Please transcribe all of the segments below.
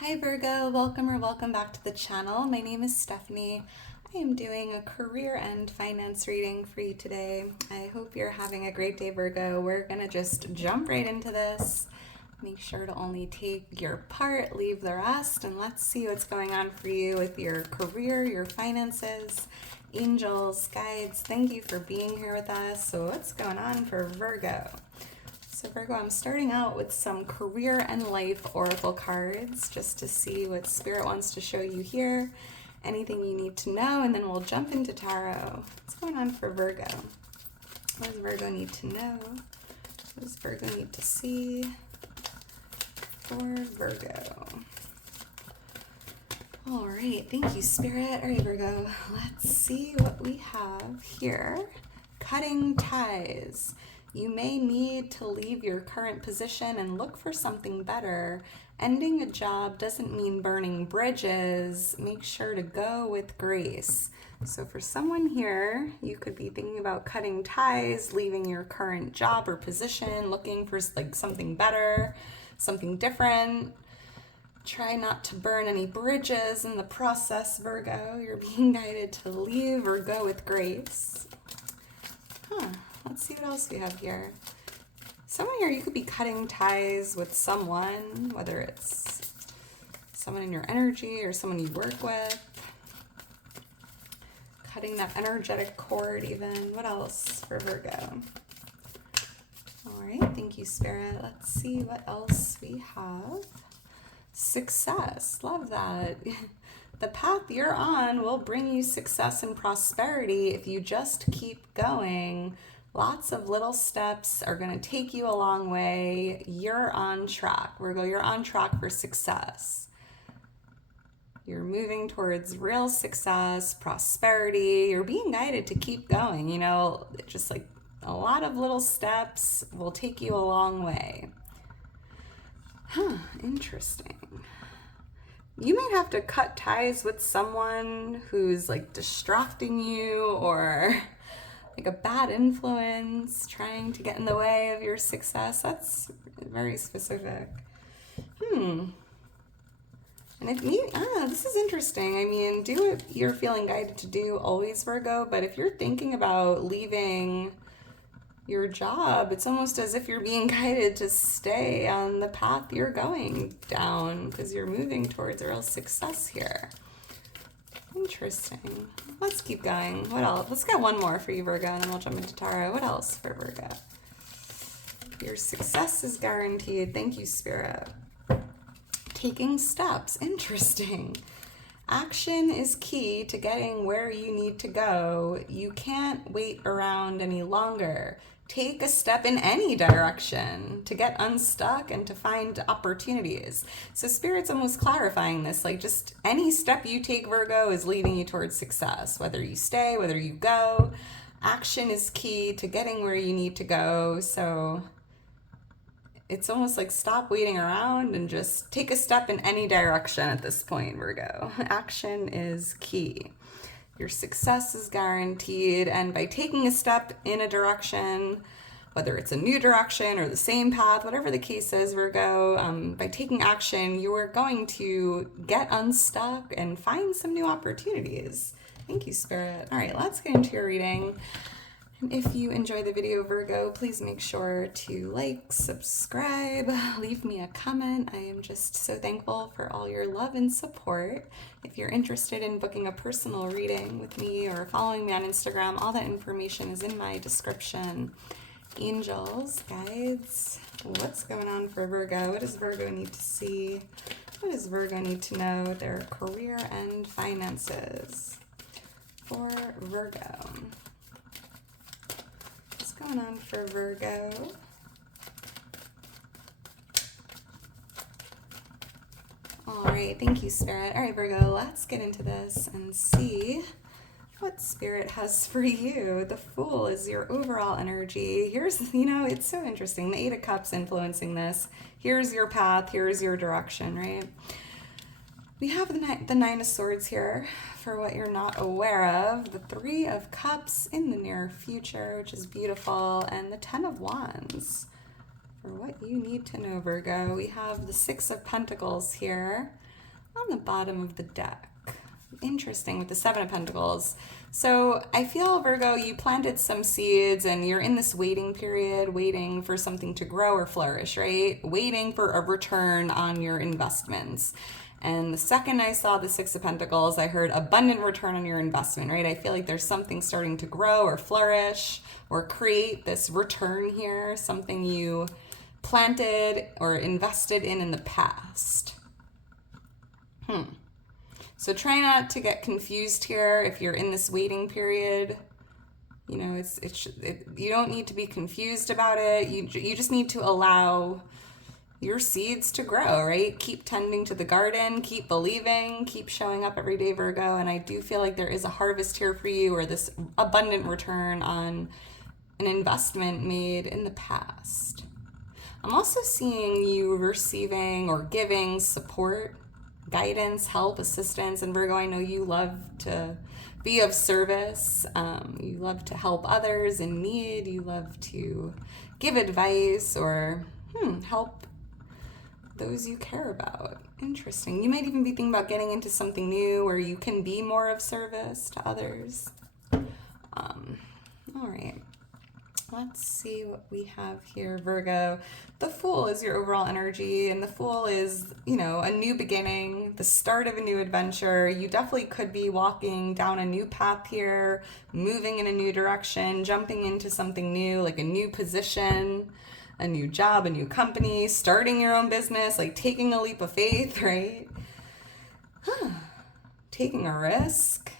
Hi Virgo, welcome back to the channel. My name is Stephanie. I am doing a career and finance reading for you today. I hope you're having a great day, Virgo. We're gonna just jump right into this. Make sure to only take your part, leave the rest, and let's see what's going on for you with your career, your finances, angels, guides. Thank you for being here with us. So what's going on for Virgo? So Virgo, I'm starting out with some career and life oracle cards just to see what Spirit wants to show you here, anything you need to know, and then we'll jump into tarot. What's going on for Virgo? What does Virgo need to know? What does Virgo need to see for Virgo? All right, thank you, Spirit. All right, Virgo, let's see what we have here. Cutting ties. You may need to leave your current position and look for something better. Ending a job doesn't mean burning bridges. Make sure to go with grace. So for someone here, you could be thinking about cutting ties, leaving your current job or position, looking for like something better, something different. Try not to burn any bridges in the process, Virgo. You're being guided to leave or go with grace. Let's see what else we have here. Someone here, you could be cutting ties with someone, whether it's someone in your energy or someone you work with. Cutting that energetic cord even. What else for Virgo? All right, thank you, Spirit. Let's see what else we have. Success, love that. The path you're on will bring you success and prosperity if you just keep going. Lots of little steps are going to take you a long way. You're on track, Virgo. You're on track for success. You're moving towards real success, prosperity. You're being guided to keep going. You know, just like a lot of little steps will take you a long way. Interesting. You might have to cut ties with someone who's like distracting you or like a bad influence trying to get in the way of your success. That's very specific. And this is interesting. I mean, do what you're feeling guided to do always, Virgo, but if you're thinking about leaving your job, it's almost as if you're being guided to stay on the path you're going down because you're moving towards real success here. Interesting. Let's keep going. What else? Let's get one more for you, Virgo, and then we'll jump into tarot. What else for Virgo? Your success is guaranteed. Thank you, Spirit. Taking steps. Interesting. Action is key to getting where you need to go. You can't wait around any longer. Take a step in any direction to get unstuck and to find opportunities. So Spirit's almost clarifying this, like just any step you take, Virgo, is leading you towards success. Whether you stay, whether you go, action is key to getting where you need to go. So it's almost like stop waiting around and just take a step in any direction at this point, Virgo. Action is key. Your success is guaranteed, and by taking a step in a direction, whether it's a new direction or the same path, whatever the case is, Virgo, by taking action, you are going to get unstuck and find some new opportunities. Thank you, Spirit. All right, let's get into your reading. And if you enjoy the video, Virgo, please make sure to like, subscribe, leave me a comment. I am just so thankful for all your love and support. If you're interested in booking a personal reading with me or following me on Instagram, all that information is in my description. Angels, guides, what's going on for Virgo? What does Virgo need to see? What does Virgo need to know? Their career and finances for Virgo. What's going on for Virgo? All right, thank you, Spirit. All right, Virgo, let's get into this and see what Spirit has for you. The Fool is your overall energy. Here's, it's so interesting. The Eight of Cups influencing this. Here's your path. Here's your direction, right? We have the Nine of Swords here for what you're not aware of. The Three of Cups in the near future, which is beautiful. And the Ten of Wands for what you need to know, Virgo. We have the Six of Pentacles here. on the bottom of the deck. Interesting with the Seven of Pentacles. So I feel, Virgo, you planted some seeds and you're in this waiting period, waiting for something to grow or flourish, right? Waiting for a return on your investments. And the second I saw the Six of Pentacles, I heard abundant return on your investment, right? I feel like there's something starting to grow or flourish or create this return here, something you planted or invested in the past. So try not to get confused here if you're in this waiting period. You know, you don't need to be confused about it. You just need to allow your seeds to grow, right? Keep tending to the garden, keep believing, keep showing up every day, Virgo. And I do feel like there is a harvest here for you, or this abundant return on an investment made in the past. I'm also seeing you receiving or giving support, guidance, help, assistance. And Virgo, I know you love to be of service. You love to help others in need. You love to give advice or help those you care about. Interesting. You might even be thinking about getting into something new where you can be more of service to others. All right. Let's see what we have here, Virgo. The Fool is your overall energy, and the Fool is, a new beginning, the start of a new adventure. You definitely could be walking down a new path here, moving in a new direction, jumping into something new, like a new position, a new job, a new company, starting your own business, like taking a leap of faith, right? Taking a risk.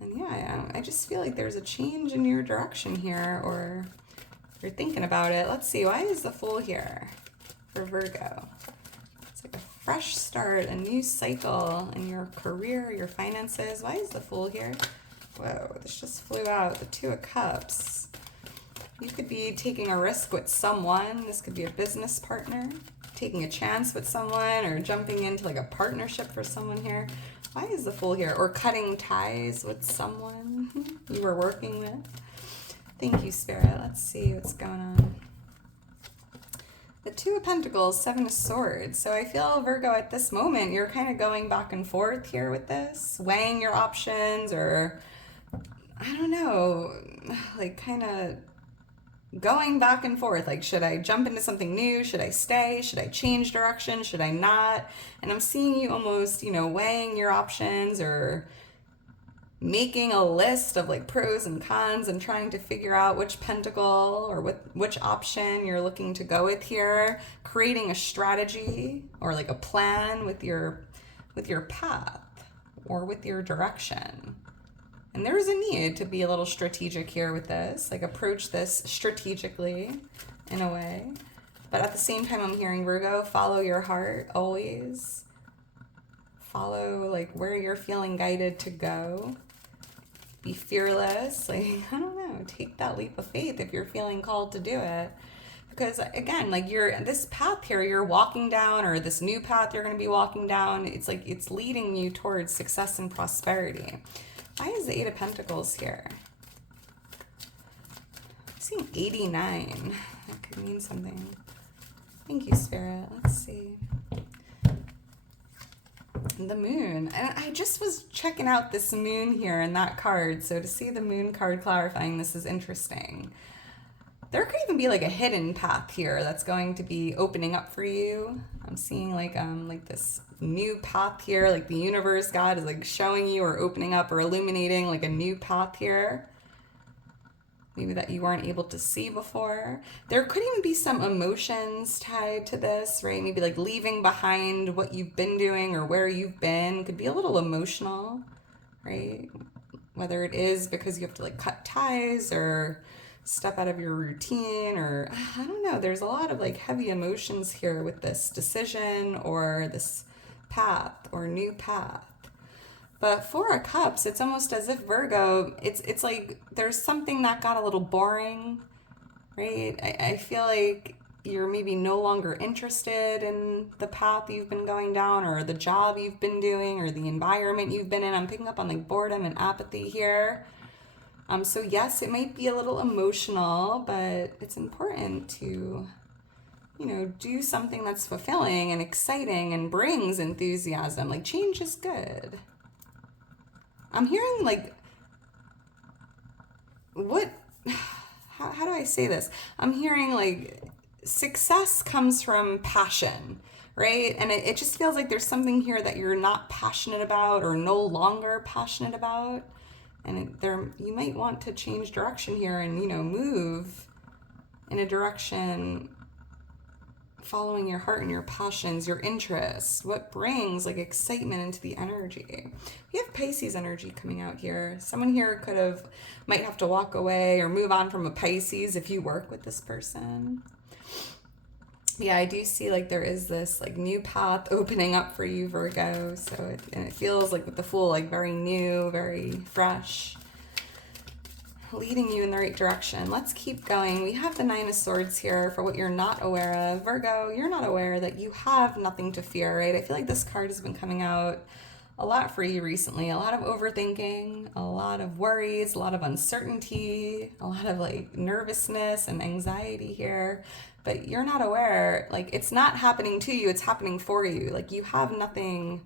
And yeah, I just feel like there's a change in your direction here, or you're thinking about it. Let's see, why is the Fool here for Virgo? It's like a fresh start, a new cycle in your career, your finances. Why is the Fool here? Whoa, this just flew out. The Two of Cups. You could be taking a risk with someone. This could be a business partner, taking a chance with someone, or jumping into like a partnership for someone here. Why is the Fool here? Or cutting ties with someone you were working with. Thank you, Spirit. Let's see what's going on. The Two of Pentacles, Seven of Swords. So I feel, Virgo, at this moment, you're kind of going back and forth here with this, weighing your options, or I don't know, like kind of going back and forth, like, should I jump into something new? Should I stay? Should I change direction? Should I not? And I'm seeing you almost, weighing your options or making a list of like pros and cons and trying to figure out which pentacle or which option you're looking to go with here, creating a strategy or like a plan with your path or with your direction. And there's a need to be a little strategic here with this, like approach this strategically in a way. But at the same time, I'm hearing, Virgo, follow your heart always. Follow like where you're feeling guided to go. Be fearless. Like, I don't know, take that leap of faith if you're feeling called to do it. Because again, like this path here you're walking down, or this new path you're going to be walking down, it's like it's leading you towards success and prosperity. Why is the Eight of Pentacles here? I'm seeing 89. That could mean something. Thank you, Spirit. Let's see. The Moon. And I just was checking out this Moon here in that card. So to see the Moon card clarifying this is interesting. There could even be like a hidden path here that's going to be opening up for you. I'm seeing like this new path here, like the universe, God is like showing you or opening up or illuminating like a new path here. Maybe that you weren't able to see before. There could even be some emotions tied to this, right? Maybe like leaving behind what you've been doing or where you've been could be a little emotional, right? Whether it is because you have to like cut ties or step out of your routine, or I don't know, there's a lot of like heavy emotions here with this decision or this path or new path. But Four of Cups, it's almost as if, Virgo, it's like there's something that got a little boring, right? I feel like you're maybe no longer interested in the path you've been going down or the job you've been doing or the environment you've been in. I'm picking up on like boredom and apathy here. So yes, it might be a little emotional, but it's important to you know, do something that's fulfilling and exciting and brings enthusiasm. Like, change is good. I'm hearing, like, how do I say this? I'm hearing, like, success comes from passion, right? And it just feels like there's something here that you're not passionate about or no longer passionate about. And you might want to change direction here and, you know, move in a direction following your heart and your passions, your interests, what brings like excitement into the energy. We have Pisces energy coming out here. Someone here might have to walk away or move on from a Pisces if you work with this person. Yeah, I do see like there is this like new path opening up for you, Virgo. So it feels like with the Fool, like very new, very fresh, leading you in the right direction. Let's keep going. We have the Nine of Swords here for what you're not aware of. Virgo, you're not aware that you have nothing to fear, right? I feel like this card has been coming out a lot for you recently. A lot of overthinking, a lot of worries, a lot of uncertainty, a lot of like nervousness and anxiety here. But you're not aware, like it's not happening to you, it's happening for you. Like you have nothing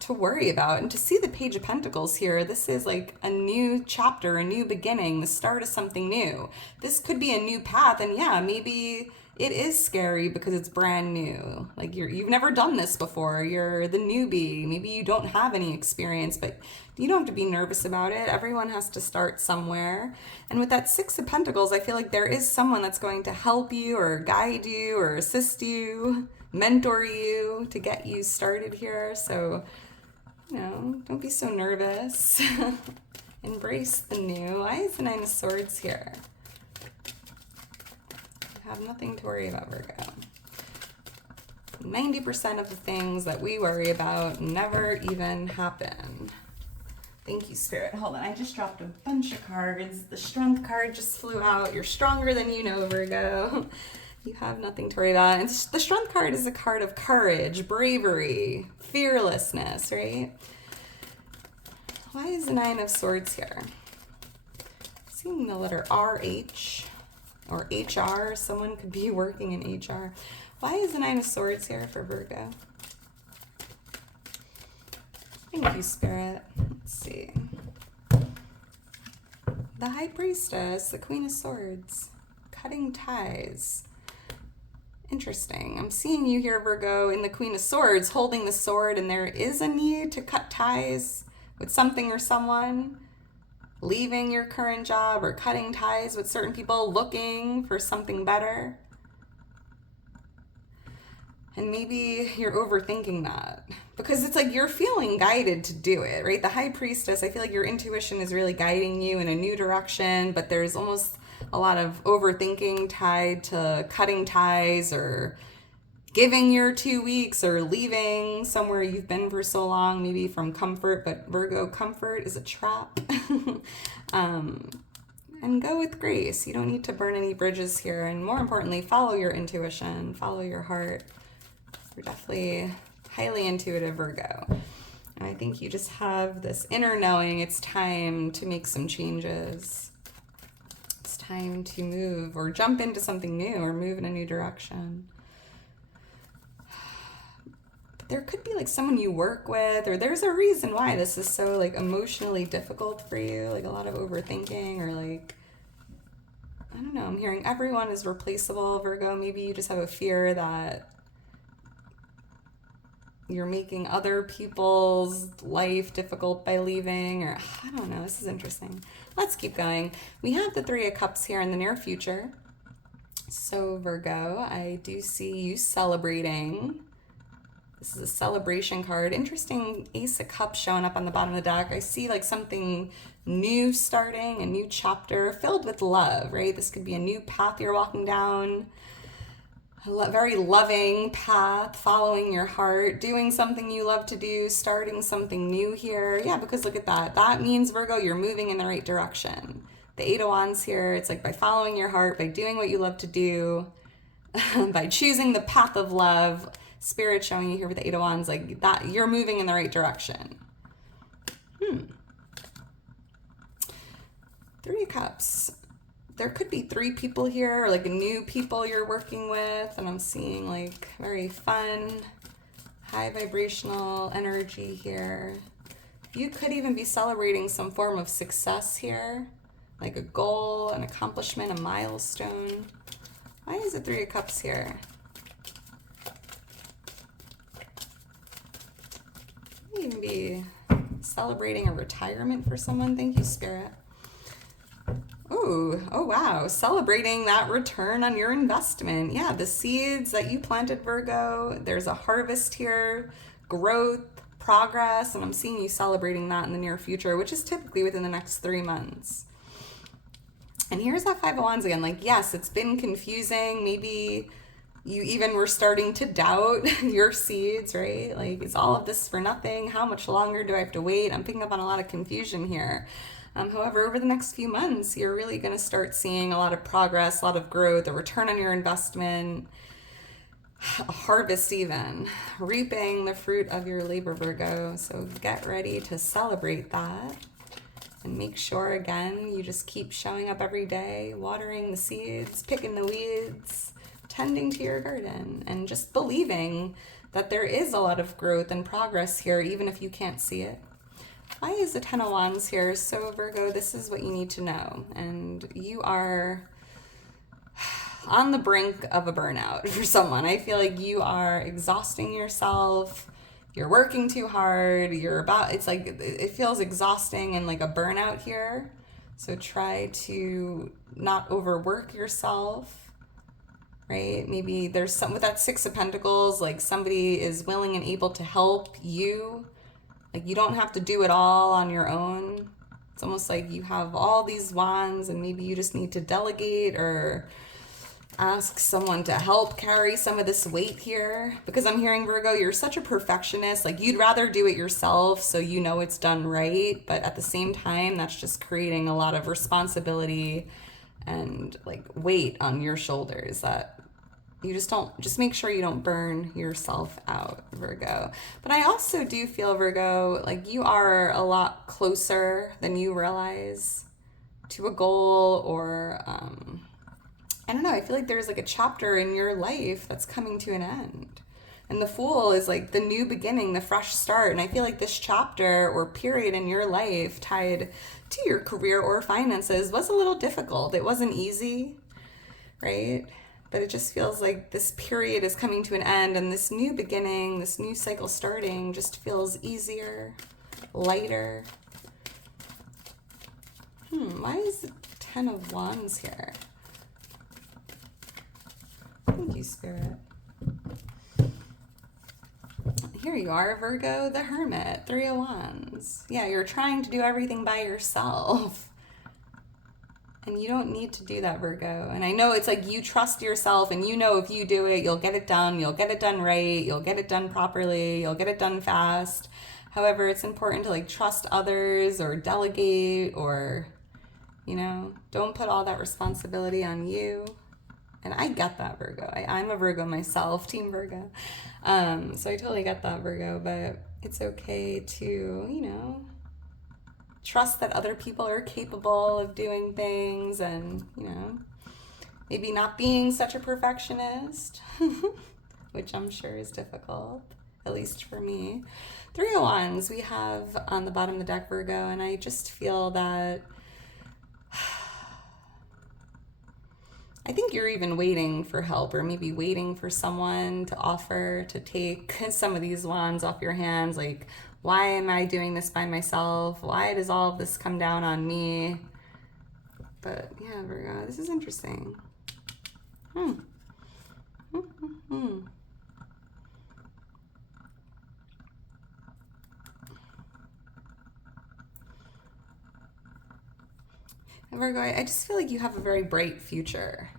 to worry about. And to see the Page of Pentacles here, this is like a new chapter, a new beginning, the start of something new. This could be a new path, and yeah, maybe it is scary because it's brand new. Like you've never done this before. You're the newbie. Maybe you don't have any experience, but you don't have to be nervous about it. Everyone has to start somewhere. And with that Six of Pentacles, I feel like there is someone that's going to help you or guide you or assist you, mentor you to get you started here. So, you know, don't be so nervous. Embrace the new. Why is the Nine of Swords here? You have nothing to worry about, Virgo. 90% of the things that we worry about never even happen. Thank you, Spirit. Hold on, I just dropped a bunch of cards. The Strength card just flew out. You're stronger than you know, Virgo. You have nothing to worry about. And the Strength card is a card of courage, bravery, fearlessness, right? Why is the Nine of Swords here? Seeing the letter RH or HR. Someone could be working in HR. Why is the Nine of Swords here for Virgo? Thank you, Spirit. Let's see. The High Priestess, the Queen of Swords, cutting ties. Interesting. I'm seeing you here, Virgo, in the Queen of Swords, holding the sword, and there is a need to cut ties with something or someone, leaving your current job or cutting ties with certain people, looking for something better. And maybe you're overthinking that because it's like you're feeling guided to do it, right? The High Priestess, I feel like your intuition is really guiding you in a new direction, but there's almost a lot of overthinking tied to cutting ties or giving your 2 weeks or leaving somewhere you've been for so long, maybe from comfort, but Virgo, comfort is a trap. And go with grace. You don't need to burn any bridges here. And more importantly, follow your intuition, follow your heart. You're definitely highly intuitive, Virgo. And I think you just have this inner knowing it's time to make some changes. It's time to move or jump into something new or move in a new direction. But there could be like someone you work with, or there's a reason why this is so like emotionally difficult for you, like a lot of overthinking or like, I don't know, I'm hearing everyone is replaceable, Virgo. Maybe you just have a fear that you're making other people's life difficult by leaving, or I don't know, this is interesting. Let's keep going. We have the Three of Cups here in the near future. So Virgo, I do see you celebrating. This is a celebration card. Interesting Ace of Cups showing up on the bottom of the deck. I see like something new starting, a new chapter filled with love, right? This could be a new path you're walking down. A very loving path, following your heart, doing something you love to do, starting something new here. Yeah, because look at that. That means, Virgo, you're moving in the right direction. The Eight of Wands here, it's like by following your heart, by doing what you love to do, by choosing the path of love. Spirit showing you here with the Eight of Wands, like that, you're moving in the right direction. Three of Cups. there could be 3 people here, or like new people you're working with, and I'm seeing like very fun, high vibrational energy here. You could even be celebrating some form of success here, like a goal, an accomplishment, a milestone. Why is it 3 of Cups here? Even be celebrating a retirement for someone. Thank you, Spirit. Ooh, oh wow, celebrating that return on your investment. Yeah, the seeds that you planted, Virgo, there's a harvest here, growth, progress, and I'm seeing you celebrating that in the near future, which is typically within the next 3 months. And here's that 5 of Wands again. Like, yes, it's been confusing. Maybe you even were starting to doubt your seeds, right? Like, is all of this for nothing? How much longer do I have to wait? I'm picking up on a lot of confusion here. However, over the next few months, you're really going to start seeing a lot of progress, a lot of growth, a return on your investment, a harvest even, reaping the fruit of your labor, Virgo. So get ready to celebrate that. And make sure, again, you just keep showing up every day, watering the seeds, picking the weeds, tending to your garden, and just believing that there is a lot of growth and progress here, even if you can't see it. Why is the 10 of Wands here? So Virgo, this is what you need to know. And you are on the brink of a burnout for someone. I feel like you are exhausting yourself. You're working too hard. It's like, it feels exhausting and like a burnout here. So try to not overwork yourself, right? Maybe there's some with that 6 of Pentacles, like somebody is willing and able to help you. Like, you don't have to do it all on your own. It's almost like you have all these wands and maybe you just need to delegate or ask someone to help carry some of this weight here. Because I'm hearing, Virgo, you're such a perfectionist. Like, you'd rather do it yourself so you know it's done right. But at the same time, that's just creating a lot of responsibility and like weight on your shoulders that you just make sure you don't burn yourself out, Virgo. But I also do feel, Virgo, like you are a lot closer than you realize to a goal, or I don't know, I feel like there's like a chapter in your life that's coming to an end. And the Fool is like the new beginning, the fresh start. And I feel like this chapter or period in your life tied to your career or finances was a little difficult. It wasn't easy, right? But it just feels like this period is coming to an end, and this new beginning, this new cycle starting just feels easier, lighter. Why is the 10 of Wands here? Thank you, Spirit. Here you are, Virgo, the Hermit, 3 of Wands. Yeah, you're trying to do everything by yourself. And you don't need to do that, Virgo. And I know it's like you trust yourself and you know if you do it, you'll get it done. You'll get it done right. You'll get it done properly. You'll get it done fast. However, it's important to like trust others or delegate, or, you know, don't put all that responsibility on you. And I get that, Virgo. I'm a Virgo myself, Team Virgo. So I totally get that, Virgo. But it's okay to, you know, trust that other people are capable of doing things, and, you know, maybe not being such a perfectionist, which I'm sure is difficult, at least for me. 3 of Wands we have on the bottom of the deck, Virgo, and I just feel that I think you're even waiting for help, or maybe waiting for someone to offer to take some of these wands off your hands. Like, why am I doing this by myself? Why does all of this come down on me? But yeah, Virgo, this is interesting. Virgo, I just feel like you have a very bright future,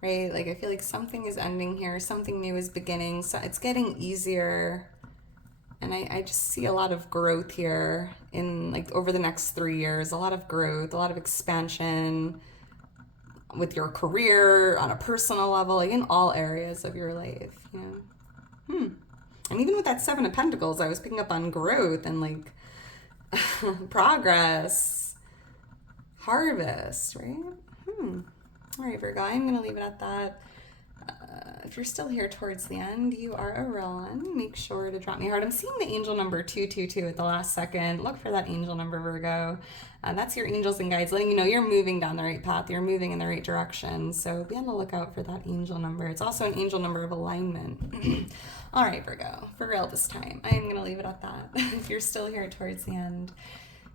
right? Like, I feel like something is ending here, something new is beginning, so it's getting easier. And I just see a lot of growth here in like over the next 3 years, a lot of growth, a lot of expansion with your career on a personal level, like in all areas of your life, you know? And even with that 7 of Pentacles, I was picking up on growth and like progress, Harvest, right? All right, Virgo, I'm going to leave it at that. If you're still here towards the end, you are a real one. Make sure to drop me a heart. I'm seeing the angel number 222 at the last second. Look for that angel number, Virgo. That's your angels and guides letting you know you're moving down the right path. You're moving in the right direction. So be on the lookout for that angel number. It's also an angel number of alignment. All right, Virgo, for real this time. I am going to leave it at that. If you're still here towards the end,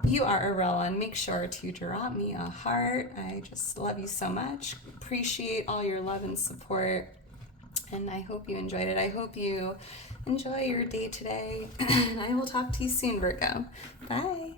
you are a real one. Make sure to drop me a heart. I just love you so much. Appreciate all your love and support. And I hope you enjoyed it. I hope you enjoy your day today. And I will talk to you soon, Virgo. Bye.